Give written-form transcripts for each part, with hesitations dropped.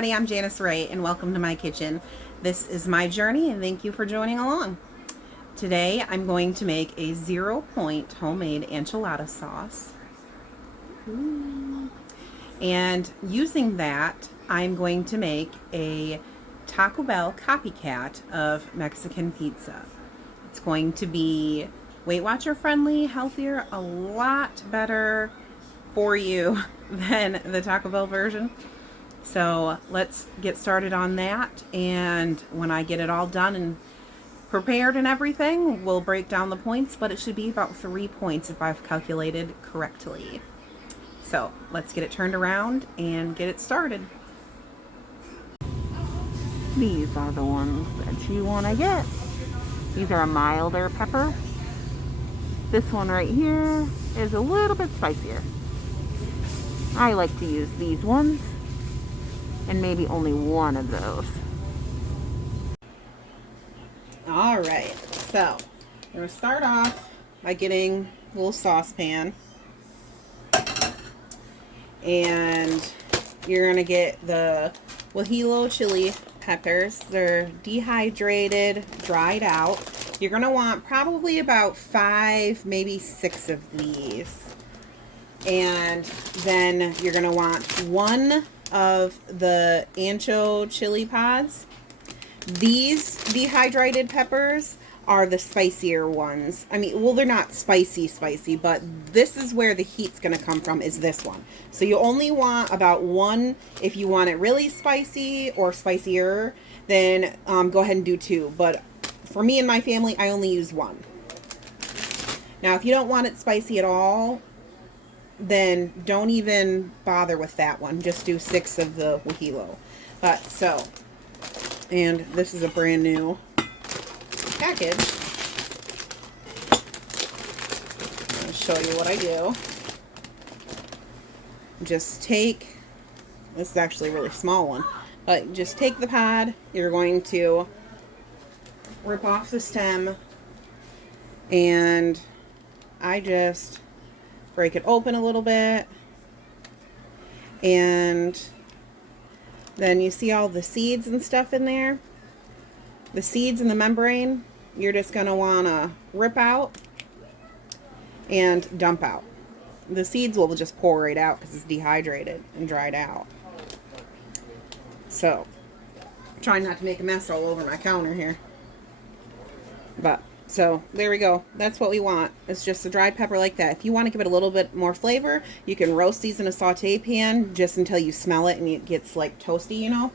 everybody, I'm Janice Ray and welcome to my kitchen. This is my journey and thank you for joining along. Today I'm going to make a 0-point homemade enchilada sauce. And using that, I'm going to make a Taco Bell copycat of Mexican pizza. It's going to be Weight Watcher friendly, healthier, a lot better for you than the Taco Bell version. So let's get started on that, and when I get it all done and prepared and everything, we'll break down the points, but it should be about 3 points if I've calculated correctly. So let's get it turned around and get it started. These are the ones that you want to get. These are a milder pepper. This one right here is a little bit spicier. I like to use these ones, and maybe only one of those. All right, so I'm going to start off by getting a little saucepan, and you're going to get the Quaillo chili peppers. They're dehydrated, dried out. You're going to want probably about 5, maybe 6 of these. And then you're going to want 1 of the Ancho chili pods. These dehydrated peppers are the spicier ones. I mean, well, they're not spicy, but this is where the heat's going to come from, is this one. So you only want about 1. If you want it really spicy or spicier, then go ahead and do 2. But for me and my family, I only use 1. Now, if you don't want it spicy at all, then don't even bother with that one. Just do 6 of the Quaillo. But so, and this is a brand new package. I'll show you what I do. Just take, this is actually a really small one, but just take the pod. You're going to rip off the stem, and I just break it open a little bit, and then you see all the seeds and stuff in there. The seeds and the membrane, you're just going to want to rip out and dump out. The seeds will just pour right out because it's dehydrated and dried out. So, trying not to make a mess all over my counter here. But so there we go. That's what we want. It's just a dried pepper like that. If you want to give it a little bit more flavor, you can roast these in a saute pan just until you smell it and it gets like toasty, you know.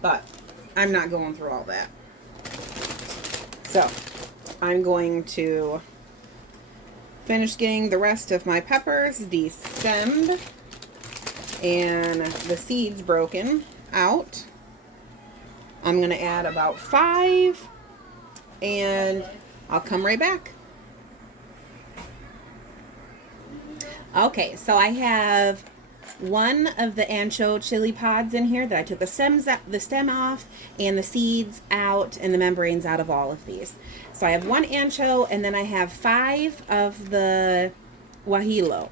But I'm not going through all that. So I'm going to finish getting the rest of my peppers destemmed and the seeds broken out. I'm going to add about 5, and I'll come right back. Okay, so I have 1 of the Ancho chili pods in here that I took the stem off and the seeds out and the membranes out of all of these. So I have 1 Ancho, and then I have 5 of the Quaillo.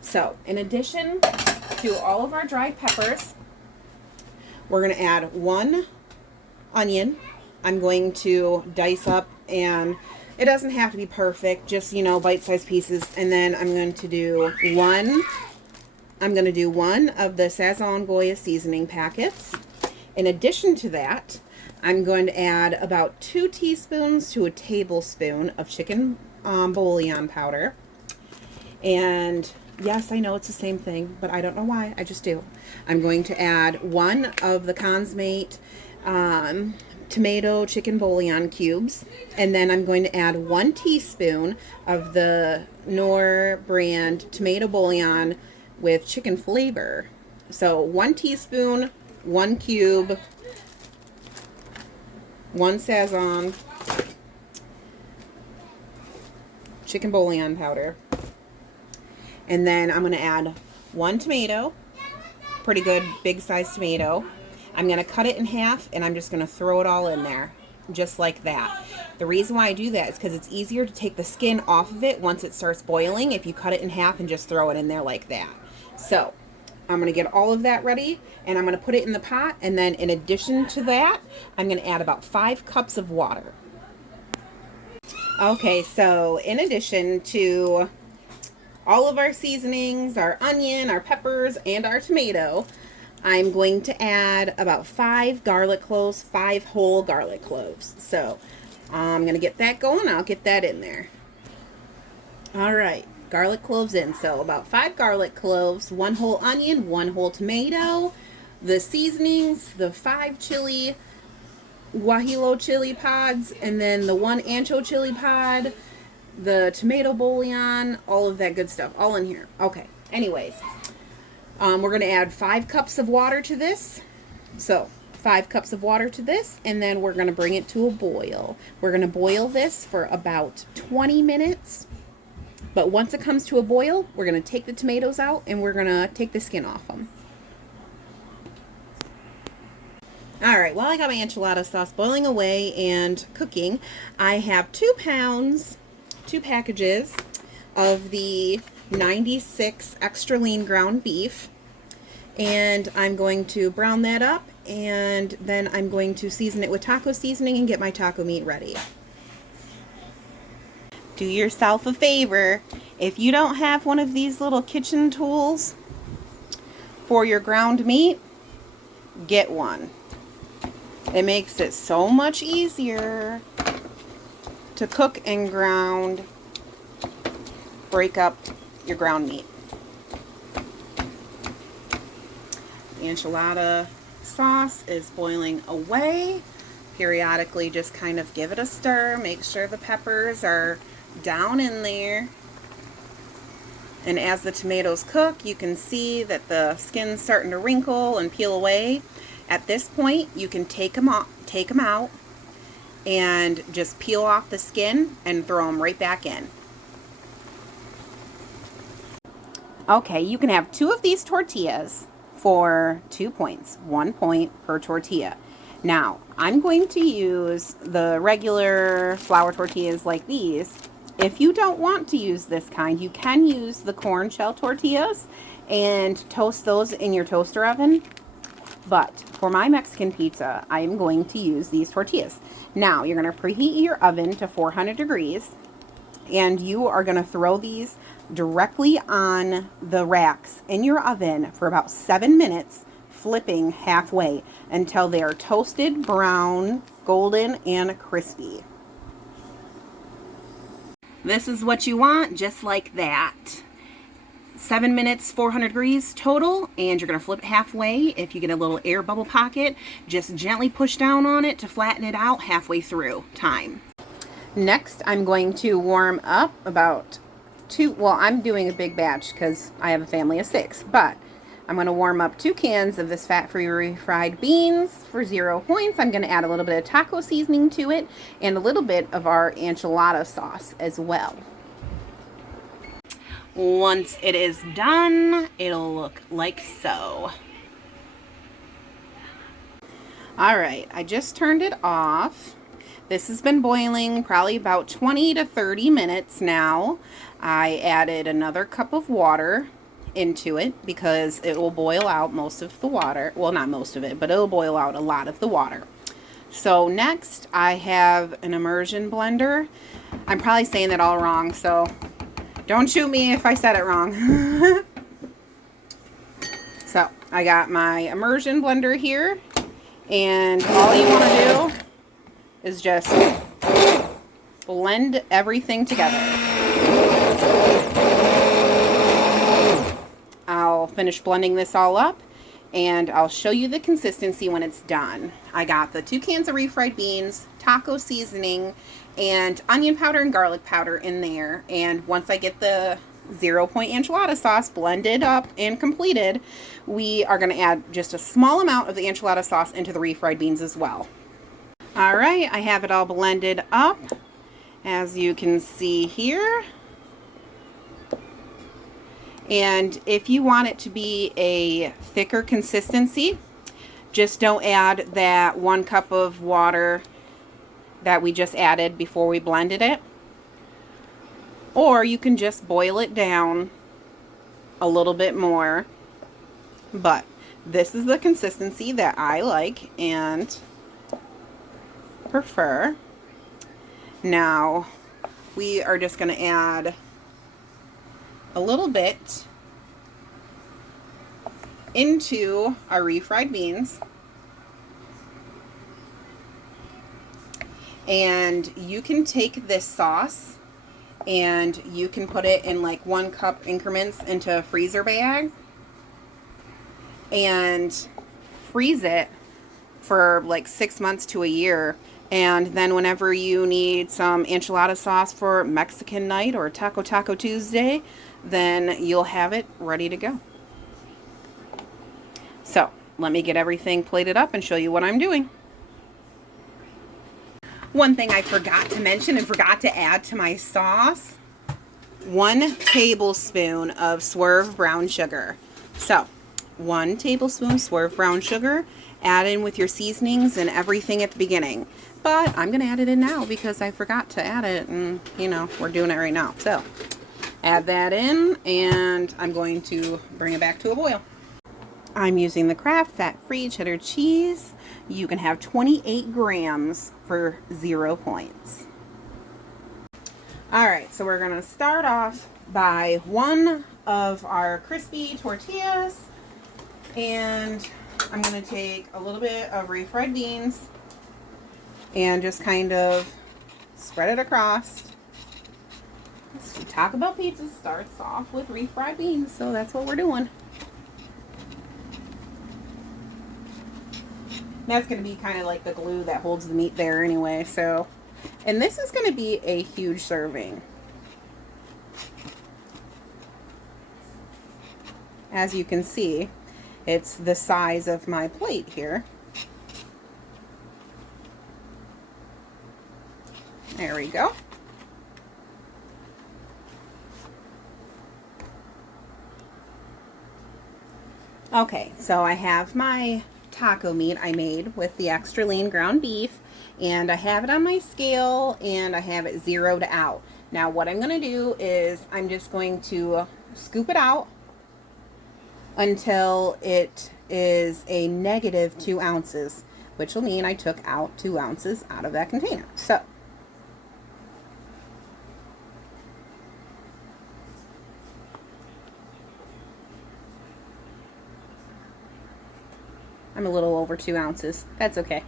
So in addition to all of our dried peppers, we're going to add 1 onion. I'm going to dice up, and it doesn't have to be perfect, just, you know, bite-sized pieces. And then I'm going to do 1 of the Sazon Goya seasoning packets. In addition to that, I'm going to add about 2 teaspoons to a tablespoon of chicken bouillon powder. And yes, I know it's the same thing, but I don't know why, I just do. I'm going to add 1 of the Consmate tomato chicken bouillon cubes, and then I'm going to add 1 teaspoon of the Knorr brand tomato bouillon with chicken flavor. So 1 teaspoon, 1 cube, 1 Sazon chicken bouillon powder, and then I'm going to add 1 tomato, pretty good big sized tomato. I'm going to cut it in half, and I'm just going to throw it all in there, just like that. The reason why I do that is because it's easier to take the skin off of it once it starts boiling if you cut it in half and just throw it in there like that. So I'm going to get all of that ready, and I'm going to put it in the pot, and then in addition to that, I'm going to add about 5 cups of water. Okay, so in addition to all of our seasonings, our onion, our peppers, and our tomato, I'm going to add about 5 garlic cloves, 5 whole garlic cloves. So I'm going to get that going. I'll get that in there. All right, garlic cloves in. So about 5 garlic cloves, 1 whole onion, 1 whole tomato, the seasonings, the 5 chili, Quaillo chili pods, and then the 1 Ancho chili pod, the tomato bouillon, all of that good stuff, all in here. Okay, anyways, we're going to add 5 cups of water to this. So 5 cups of water to this, and then we're going to bring it to a boil. We're going to boil this for about 20 minutes. But once it comes to a boil, we're going to take the tomatoes out, and we're going to take the skin off them. All right, while I got my enchilada sauce boiling away and cooking, I have 2 pounds, 2 packages of the 96 extra lean ground beef, and I'm going to brown that up, and then I'm going to season it with taco seasoning and get my taco meat ready. Do yourself a favor. If you don't have one of these little kitchen tools for your ground meat, get one. It makes it so much easier to cook and break up your ground meat. The enchilada sauce is boiling away. Periodically just kind of give it a stir. Make sure the peppers are down in there. And as the tomatoes cook, you can see that the skin's starting to wrinkle and peel away. At this point, you can take them out and just peel off the skin and throw them right back in. Okay, you can have 2 of these tortillas for 2 points, 1 point per tortilla. Now, I'm going to use the regular flour tortillas like these. If you don't want to use this kind, you can use the corn shell tortillas and toast those in your toaster oven. But for my Mexican pizza, I'm going to use these tortillas. Now, you're going to preheat your oven to 400 degrees, and you are going to throw these directly on the racks in your oven for about 7 minutes, flipping halfway until they are toasted, brown, golden, and crispy. This is what you want, just like that. 7 minutes, 400 degrees total, and you're going to flip it halfway. If you get a little air bubble pocket, just gently push down on it to flatten it out halfway through time. Next, I'm going to warm up about 2, well, I'm doing a big batch because I have a family of 6, but I'm going to warm up 2 cans of this fat-free refried beans for 0 points. I'm going to add a little bit of taco seasoning to it and a little bit of our enchilada sauce as well. Once it is done, it'll look like so. All right, I just turned it off. This has been boiling probably about 20 to 30 minutes now. I added another cup of water into it because it will boil out most of the water. Well, not most of it, but it'll boil out a lot of the water. So next, I have an immersion blender. I'm probably saying that all wrong, so don't shoot me if I said it wrong. So I got my immersion blender here, and all you want to do is just blend everything together. I'll finish blending this all up, and I'll show you the consistency when it's done. I got the 2 cans of refried beans, taco seasoning, and onion powder and garlic powder in there. And once I get the 0 point enchilada sauce blended up and completed, we are going to add just a small amount of the enchilada sauce into the refried beans as well. All right, I have it all blended up, as you can see here. And if you want it to be a thicker consistency, just don't add that 1 cup of water that we just added before we blended it. Or you can just boil it down a little bit more but this is the consistency that I like and prefer. Now we are just going to add a little bit into our refried beans. And you can take this sauce and you can put it in like 1 cup increments into a freezer bag and freeze it for like 6 months to a year. And then whenever you need some enchilada sauce for Mexican night or Taco Tuesday, then you'll have it ready to go. So let me get everything plated up and show you what I'm doing. One thing I forgot to mention and forgot to add to my sauce, 1 tablespoon of swerve brown sugar. So 1 tablespoon swerve brown sugar, add in with your seasonings and everything at the beginning. But I'm going to add it in now because I forgot to add it, and you know, we're doing it right now. So add that in and I'm going to bring it back to a boil. I'm using the Kraft fat-free cheddar cheese. You can have 28 grams for 0 points. Alright, so we're going to start off by 1 of our crispy tortillas. And I'm going to take a little bit of refried beans and just kind of spread it across. Taco Bell pizza starts off with refried beans, so that's what we're doing. That's going to be kind of like the glue that holds the meat there anyway. So, and this is going to be a huge serving. As you can see, it's the size of my plate here. There we go. Okay, so I have my taco meat I made with the extra lean ground beef, and I have it on my scale and I have it zeroed out. Now what I'm going to do is I'm just going to scoop it out until it is a negative 2 ounces, which will mean I took out 2 ounces out of that container. So I'm a little over 2 ounces. That's okay.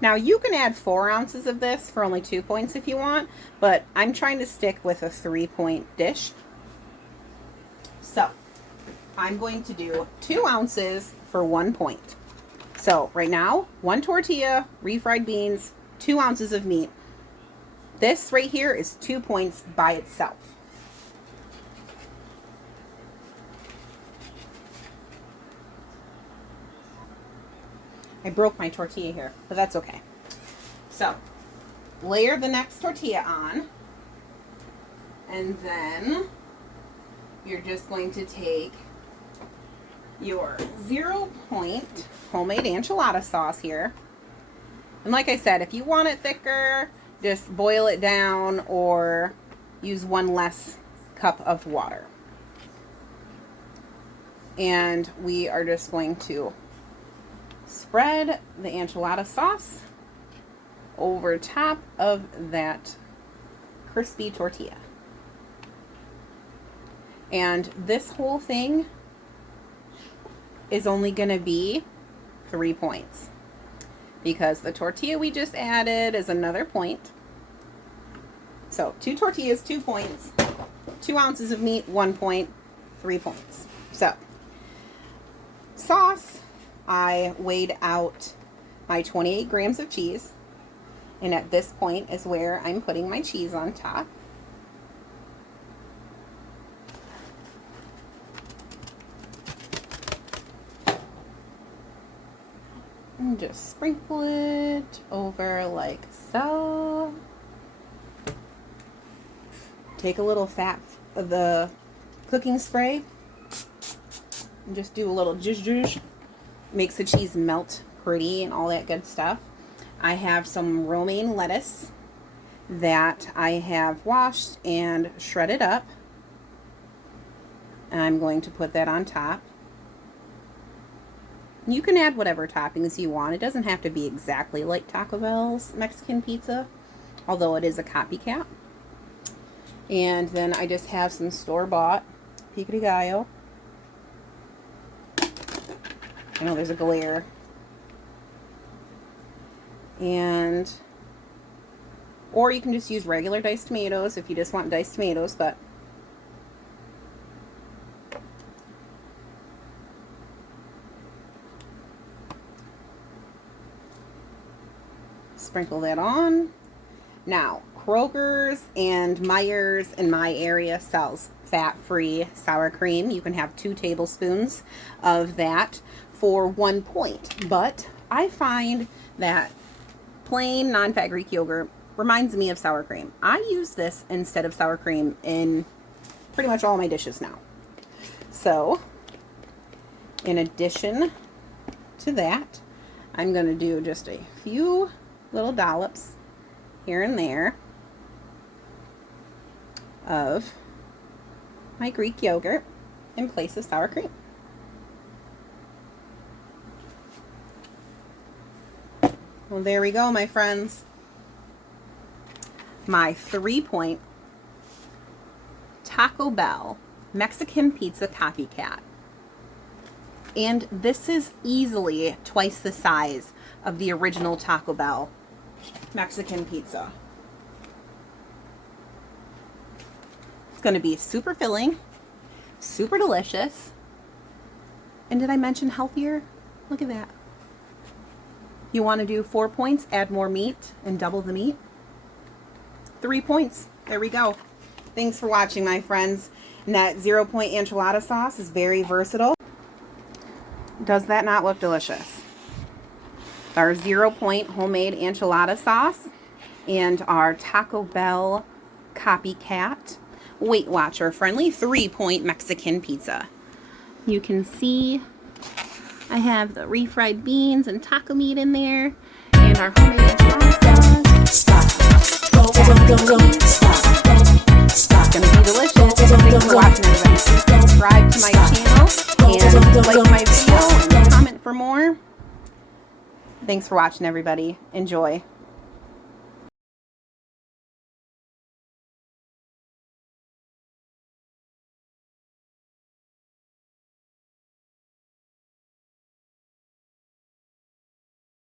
Now you can add 4 ounces of this for only 2 points if you want, but I'm trying to stick with a 3-point dish. So I'm going to do 2 ounces for 1 point. So right now, 1 tortilla, refried beans, 2 ounces of meat. This right here is 2 points by itself. I broke my tortilla here, but that's okay. So, layer the next tortilla on, and then you're just going to take your 0-point homemade enchilada sauce here. And like I said, if you want it thicker, just boil it down or use 1 less cup of water. And we are just going to spread the enchilada sauce over top of that crispy tortilla. And this whole thing is only going to be 3 points because the tortilla we just added is another point. So 2 tortillas, 2 points, 2 ounces of meat, 1 point, 3 points. So sauce, I weighed out my 28 grams of cheese, and at this point is where I'm putting my cheese on top. And just sprinkle it over like so. Take a little fat of the cooking spray and just do a little zhuzh zhuzh. Makes the cheese melt pretty and all that good stuff. I have some romaine lettuce that I have washed and shredded up. I'm going to put that on top. You can add whatever toppings you want. It doesn't have to be exactly like Taco Bell's Mexican pizza, although it is a copycat. And then I just have some store-bought pico de gallo. I know there's a glare. And, or you can just use regular diced tomatoes if you just want diced tomatoes, but sprinkle that on. Now, Kroger's and Meijer's in my area sells fat-free sour cream. You can have 2 tablespoons of that for 1 point. But I find that plain non-fat Greek yogurt reminds me of sour cream. I use this instead of sour cream in pretty much all my dishes now. So, in addition to that, I'm going to do just a few little dollops here and there of my Greek yogurt in place of sour cream. Well, there we go, my friends. My 3-point Taco Bell Mexican pizza copycat. And this is easily twice the size of the original Taco Bell Mexican pizza. It's going to be super filling, super delicious. And did I mention healthier? Look at that. You want to do 4 points, add more meat, and double the meat? 3 points. There we go. Thanks for watching, my friends. And that 0-point enchilada sauce is very versatile. Does that not look delicious? Our 0-point homemade enchilada sauce and our Taco Bell copycat Weight Watcher friendly 3-point Mexican pizza. You can see I have the refried beans and taco meat in there, and our homemade enchilada sauce. It's gonna be delicious. Thanks for watching, everybody. Subscribe to my channel and like my video and comment for more. Thanks for watching, everybody. Enjoy.